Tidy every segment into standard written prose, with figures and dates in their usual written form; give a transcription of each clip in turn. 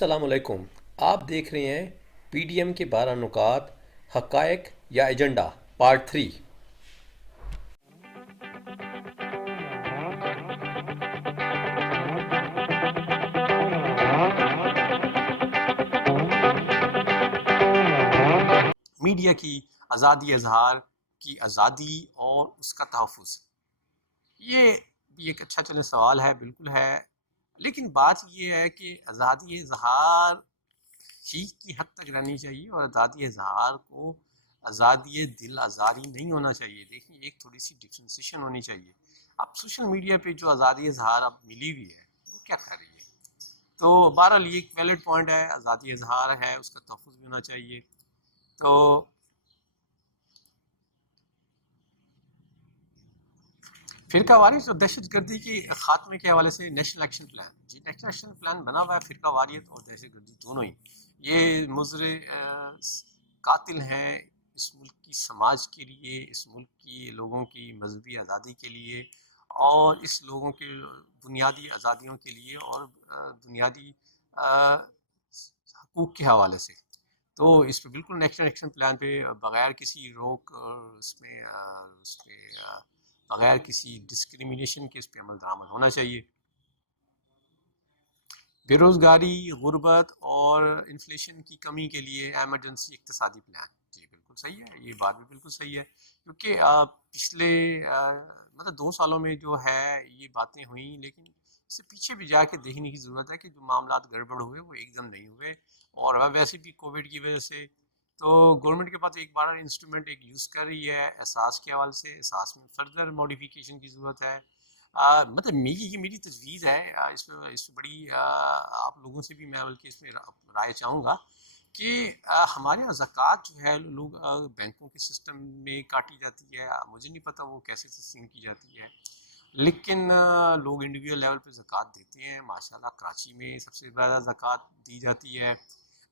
السلام علیکم۔ آپ دیکھ رہے ہیں پی ڈی ایم کے 12 نکات، حقائق یا ایجنڈا پارٹ 3۔ میڈیا کی آزادی اظہار کی آزادی اور اس کا تحفظ، یہ بھی ایک اچھا چلے سوال ہے، بالکل ہے، لیکن بات یہ ہے کہ آزادی اظہار چیز کی حد تک رہنی چاہیے اور آزادی اظہار کو آزادی دل آزاری نہیں ہونا چاہیے۔ دیکھیں، ایک تھوڑی سی ڈفرینسیشن ہونی چاہیے۔ اب سوشل میڈیا پہ جو آزادی اظہار اب ملی ہوئی ہے وہ کیا کر رہی ہے؟ تو بہرحال یہ ایک ویلڈ پوائنٹ ہے، آزادی اظہار ہے، اس کا تحفظ بھی ہونا چاہیے۔ تو فرقہ واریت اور دہشت گردی کے خاتمے کے حوالے سے national action plan, national action plan بنا ہوا ہے فرقہ واریت اور دہشت گردی دونوں ہی۔ یہ مضر قاتل ہیں اس ملک کی سماج کے لیے، اس ملک کی لوگوں کی مذہبی آزادی کے لیے اور اس لوگوں کے بنیادی آزادیوں کے لیے اور بنیادی حقوق کے حوالے سے۔ تو اس پہ بالکل نیشنل ایکشن پلان پہ بغیر کسی روک اس پہ بغیر کسی ڈسکریمنیشن کے اس پہ عمل درآمد ہونا چاہیے۔ بے روزگاری، غربت اور انفلیشن کی کمی کے لیے ایمرجنسی اقتصادی پلان، جی بالکل صحیح ہے، یہ بات بھی بالکل صحیح ہے، کیونکہ پچھلے مطلب 2 سالوں میں جو ہے یہ باتیں ہوئیں، لیکن اس سے پیچھے بھی جا کے دیکھنے کی ضرورت ہے کہ جو معاملات گڑبڑ ہوئے وہ ایک دم نہیں ہوئے، اور ویسے بھی کووڈ کی وجہ سے تو گورنمنٹ کے پاس ایک بڑا انسٹرومنٹ ایک یوز کر رہی ہے احساس کے حوالے سے۔ احساس میں فردر موڈیفیکیشن کی ضرورت ہے۔ مطلب میری تجویز ہے، اس پہ بڑی آپ لوگوں سے بھی میں بلکہ اس میں رائے چاہوں گا کہ ہمارے یہاں زکوٰۃ جو ہے لوگ بینکوں کے سسٹم میں کاٹی جاتی ہے، مجھے نہیں پتہ وہ کیسے تقسیم کی جاتی ہے، لیکن لوگ انڈیویجول لیول پہ زکوٰۃ دیتے ہیں۔ ماشاءاللہ کراچی میں سب سے زیادہ زکوٰۃ دی جاتی ہے۔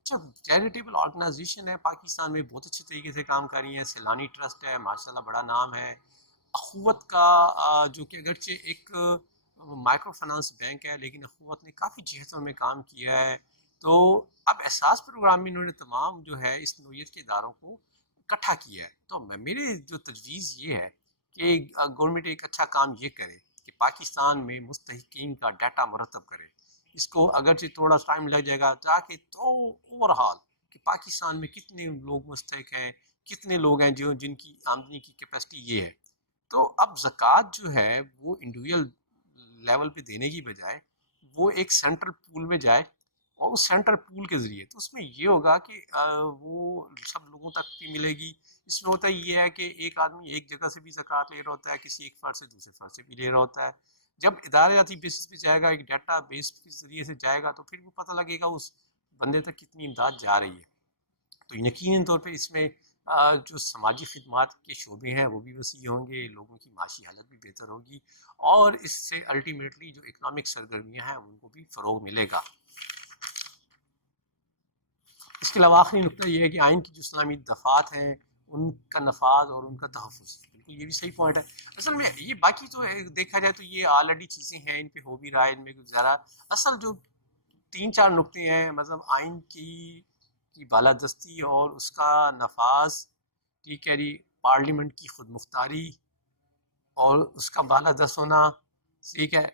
اچھا، چیریٹیبل آرگنائزیشن ہے پاکستان میں، بہت اچھے طریقے سے کام کر رہی ہیں۔ سیلانی ٹرسٹ ہے، ماشاءاللہ بڑا نام ہے۔ اخوت کا جو کہ اگرچہ ایک مائکرو فنانس بینک ہے، لیکن اخوت نے کافی جہتوں میں کام کیا ہے۔ تو اب احساس پروگرام میں انہوں نے تمام جو ہے اس نوعیت کے اداروں کو اکٹھا کیا ہے۔ تو میرے جو تجویز یہ ہے کہ گورنمنٹ ایک اچھا کام یہ کرے کہ پاکستان میں مستحقین کا ڈیٹا مرتب کرے۔ اس کو اگرچہ تھوڑا ٹائم لگ جائے گا تاکہ تو اوورہال کہ پاکستان میں کتنے لوگ مستحق ہیں، کتنے لوگ ہیں جن کی آمدنی کی کیپیسٹی یہ ہے۔ تو اب زکوٰۃ جو ہے وہ انڈیویجول لیول پہ دینے کی بجائے وہ ایک سینٹرل پول میں جائے، اور اس سینٹرل پول کے ذریعے تو اس میں یہ ہوگا کہ وہ سب لوگوں تک بھی ملے گی۔ اس میں ہوتا یہ ہے کہ ایک آدمی ایک جگہ سے بھی زکوٰۃ لے رہا ہوتا ہے، کسی ایک فرد سے دوسرے فرد سے بھی لے رہا ہوتا ہے۔ جب اداریاتی بیسس پہ جائے گا، ایک ڈیٹا بیس کے ذریعے سے جائے گا، تو پھر وہ پتہ لگے گا اس بندے تک کتنی امداد جا رہی ہے۔ تو یقیناً طور پہ اس میں جو سماجی خدمات کے شعبے ہیں وہ بھی وسیع ہوں گے، لوگوں کی معاشی حالت بھی بہتر ہوگی، اور اس سے الٹیمیٹلی جو اکنامک سرگرمیاں ہیں ان کو بھی فروغ ملے گا۔ اس کے علاوہ آخری نقطہ یہ ہے کہ آئین کی جو اسلامی دفعات ہیں ان کا نفاذ اور ان کا تحفظ، بالکل یہ بھی صحیح پوائنٹ ہے۔ اصل میں یہ باقی تو دیکھا جائے تو یہ آلریڈی چیزیں ہیں، ان پہ ہو بھی رہا ہے، ان میں زیادہ اصل جو 3-4 نقطے ہیں، مطلب آئین کی بالادستی اور اس کا نفاذ، ٹھیک ہے جی، پارلیمنٹ کی خود مختاری اور اس کا بالادست ہونا، ٹھیک ہے،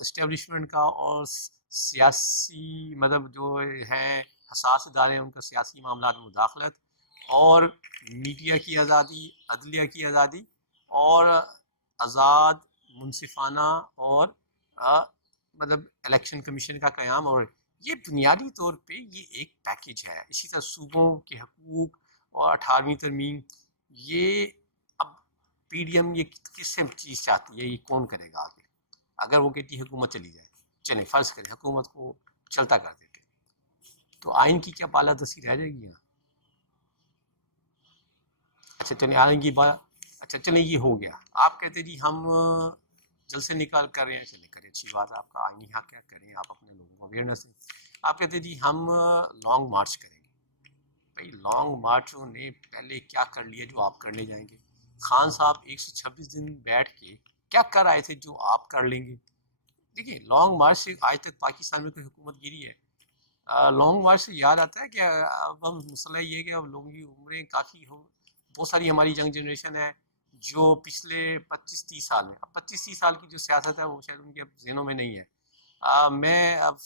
اسٹیبلشمنٹ کا اور سیاسی مطلب جو ہیں حساس ادارے ان کا سیاسی معاملات میں مداخلت، اور میڈیا کی آزادی، عدلیہ کی آزادی، اور آزاد منصفانہ اور مطلب الیکشن کمیشن کا قیام، اور یہ بنیادی طور پہ یہ ایک پیکیج ہے۔ اسی طرح صوبوں کے حقوق اور 18ویں ترمیم، یہ اب پی ڈی ایم یہ کس سے چیز چاہتی ہے، یہ کون کرے گا آگے؟ اگر وہ کہتی حکومت چلی جائے، چلیں فرض کریں حکومت کو چلتا کر دیتے، تو آئین کی کیا بالادستی رہ جائے گی یہاں؟ اچھا چلیں آئین کی اچھا چلیں یہ ہو گیا، آپ کہتے جی ہم جلد سے نکال کر رہے ہیں، چلیں کریں، اچھی بات ہے، آپ کا آئینی حق ہے، کریں، آپ اپنے لوگوں کو اویئرنیس دیں۔ آپ کہتے جی ہم لانگ مارچ کریں گے۔ بھائی لانگ مارچوں نے پہلے کیا کر لیا جو آپ کرنے جائیں گے؟ خان صاحب 126 دن بیٹھ کے کیا کر آئے تھے جو آپ کر لیں گے؟ دیکھیے لانگ مارچ سے آج تک پاکستان میں کوئی حکومت گیری ہے؟ لانگ مارچ سے یاد آتا ہے کہ اب ہم مسئلہ یہ ہے کہ اب لوگوں کی عمریں کافی ہو، بہت ساری ہماری ینگ جنریشن ہے جو پچھلے 25-30 سال میں، اب 25-30 سال کی جو سیاست ہے وہ شاید ان کے اب ذہنوں میں نہیں ہے۔ میں اب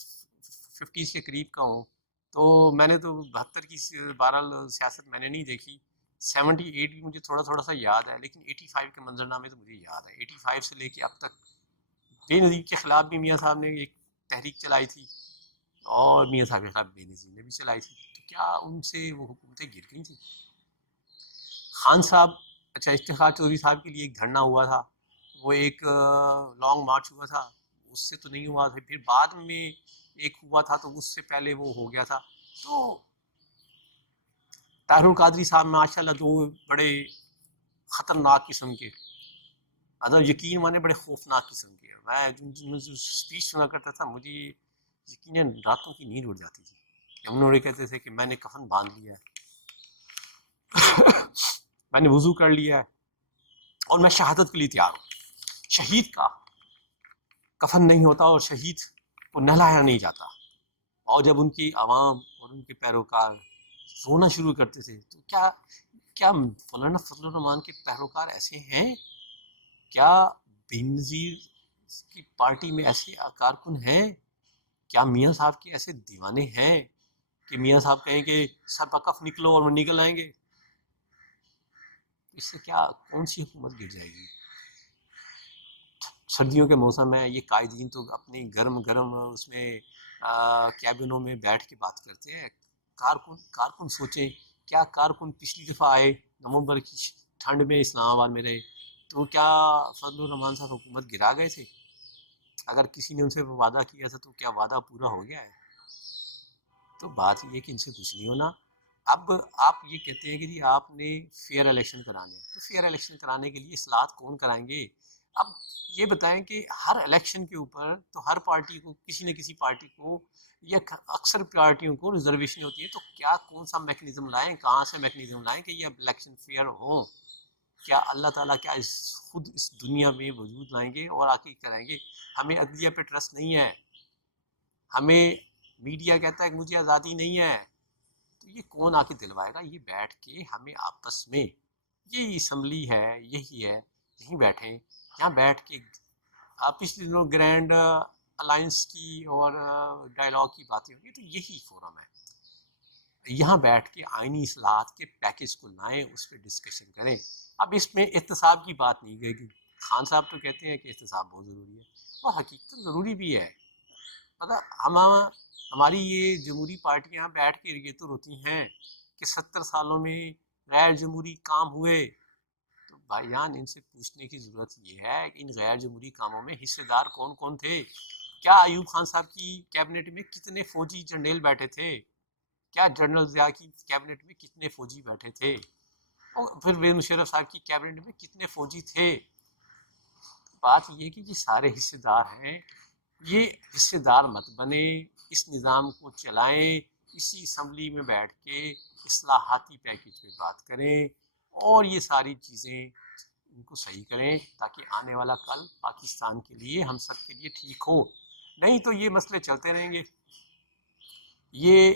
50 کے قریب کا ہوں، تو میں نے تو 72 کی بہرحال سیاست میں نے نہیں دیکھی، 78 بھی مجھے تھوڑا تھوڑا سا یاد ہے، لیکن 85 کے منظرنامے تو مجھے یاد ہے۔ 85 سے لے کے اب تک بے نظیر کے خلاف بھی میاں صاحب نے ایک تحریک چلائی تھی، اور میاں صاحب کے خلاف بے نظیر نے بھی چلائی تھی، تو کیا ان سے وہ حکومتیں گر گئی تھیں؟ خان صاحب، اچھا افتخار چودھری صاحب کے لیے ایک دھرنا ہوا تھا، وہ ایک لانگ مارچ ہوا تھا، اس سے تو نہیں ہوا تھا، پھر بعد میں ایک ہوا تھا تو اس سے پہلے وہ ہو گیا تھا۔ تو طاہر القادری صاحب ماشاء اللہ جو بڑے خطرناک قسم کے، ادب یقین مانے بڑے خوفناک قسم کے، میں جو اسپیچ سنا کرتا تھا مجھے یقیناً راتوں کی نیند اڑ جاتی تھی۔ انہوں نے کہتے تھے کہ میں نے کفن باندھ لیا ہے میں نے وضو کر لیا ہے اور میں شہادت کے لیے تیار ہوں۔ شہید کا کفن نہیں ہوتا اور شہید کو نہلایا نہیں جاتا، اور جب ان کی عوام اور ان کے پیروکار رونا شروع کرتے تھے تو کیا مولانا فضل الرحمان کے پیروکار ایسے ہیں؟ کیا بے نظیر کی پارٹی میں ایسے کارکن ہیں؟ کیا میاں صاحب کے ایسے دیوانے ہیں کہ میاں صاحب کہیں کہ سر بکف نکلو اور وہ نکل آئیں گے؟ اس سے کیا کون سی حکومت گر جائے گی؟ سردیوں کے موسم ہے، یہ قائدین تو اپنی گرم گرم اس میں کیبنوں میں بیٹھ کے بات کرتے ہیں۔ کارکن سوچیں، کیا کارکن پچھلی دفعہ آئے نومبر کی ٹھنڈ میں اسلام آباد میں رہے تو کیا فضل الرحمان صاحب حکومت گرا گئے تھے؟ اگر کسی نے ان سے وعدہ کیا تھا تو کیا وعدہ پورا ہو گیا ہے؟ تو بات یہ کہ ان سے کچھ نہیں ہونا۔ اب آپ یہ کہتے ہیں کہ جی آپ نے فیئر الیکشن کرانے، تو فیئر الیکشن کرانے کے لیے اصلاحات کون کرائیں گے؟ اب یہ بتائیں کہ ہر الیکشن کے اوپر تو ہر پارٹی کو کسی نہ کسی پارٹی کو یا اکثر پارٹیوں کو ریزرویشن ہوتی ہے، تو کیا کون سا میکنزم لائیں، کہاں سے میکنزم لائیں کہ یہ الیکشن فیئر ہوں؟ کیا اللہ تعالیٰ کیا خود اس دنیا میں وجود لائیں گے اور آ کے کرائیں گے؟ ہمیں عدلیہ پہ ٹرسٹ نہیں ہے، ہمیں میڈیا کہتا ہے کہ مجھے آزادی نہیں ہے، تو یہ کون آ کے دلوائے گا؟ یہ بیٹھ کے ہمیں آپس میں، یہ اسمبلی ہے، یہی ہے، یہیں بیٹھیں، یہاں بیٹھ کے پچھلے دنوں گرینڈ الائنس کی اور ڈائلاگ کی باتیں ہوئی، تو یہی فورم ہے، یہاں بیٹھ کے آئینی اصلاحات کے پیکج کو لائیں، اس پہ ڈسکشن کریں۔ اب اس میں احتساب کی بات نہیں گئی کہ خان صاحب تو کہتے ہیں کہ احتساب بہت ضروری ہے، اور حقیقت ضروری بھی ہے۔ مطلب ہماری یہ جمہوری پارٹیاں بیٹھ کے یہ تو روتی ہیں کہ 70 سالوں میں غیر جمہوری کام ہوئے، تو بھائی جان ان سے پوچھنے کی ضرورت یہ ہے کہ ان غیر جمہوری کاموں میں حصے دار کون کون تھے؟ کیا ایوب خان صاحب کی کیبنٹ میں کتنے فوجی جرنیل بیٹھے تھے؟ کیا جنرل ضیاء کی کیبنٹ میں کتنے فوجی بیٹھے تھے؟ اور پھر ویر مشرف صاحب کی کیبنٹ میں کتنے فوجی تھے؟ بات یہ کہ یہ سارے حصے دار ہیں، یہ حصے دار مت بنے، اس نظام کو چلائیں، اسی اسمبلی میں بیٹھ کے اصلاحاتی پیکج پہ بات کریں اور یہ ساری چیزیں ان کو صحیح کریں تاکہ آنے والا کل پاکستان کے لیے ہم سب کے لیے ٹھیک ہو۔ نہیں تو یہ مسئلے چلتے رہیں گے۔ یہ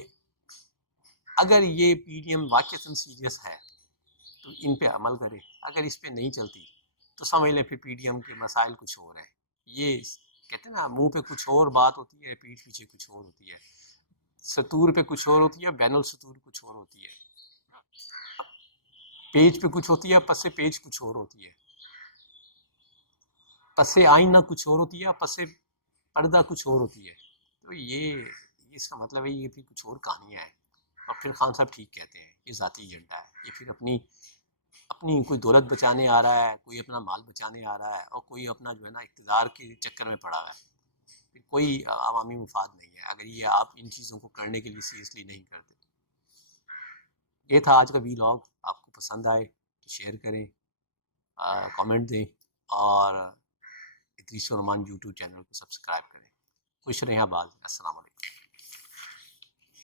اگر یہ پی ڈی ایم واقعتاً سیریس ہے تو ان پہ عمل کرے، اگر اس پہ نہیں چلتی تو سمجھ لیں پھر پی ڈی ایم کے مسائل کچھ اور ہیں۔ یہ کہتے ہیں نا منہ پہ کچھ اور بات ہوتی ہے، پیٹھ پیچھے کچھ اور ہوتی ہے، سطور پہ کچھ اور ہوتی ہے، بین السطور کچھ اور ہوتی ہے، پیج پہ کچھ ہوتی ہے، پس پیج کچھ اور ہوتی ہے، پس آئینہ کچھ اور ہوتی ہے، پس پردہ کچھ اور ہوتی ہے۔ تو یہ اس کا مطلب ہے یہ پھر کچھ اور کہانیاں ہیں، اور پھر خان صاحب ٹھیک کہتے ہیں یہ ذاتی ایجنڈا ہے، یہ پھر اپنی کوئی دولت بچانے آ رہا ہے، کوئی اپنا مال بچانے آ رہا ہے، اور کوئی اپنا جو ہے نا اقتدار کے چکر میں پڑا ہوا ہے، کوئی عوامی مفاد نہیں ہے اگر یہ آپ ان چیزوں کو کرنے کے لیے سیریسلی نہیں کرتے۔ یہ تھا آج کا ویلاگ، آپ کو پسند آئے تو شیئر کریں، کامنٹ دیں، اور ادریس الرحمان یوٹیوب چینل کو سبسکرائب کریں۔ خوش رہیں آباد، السلام علیکم۔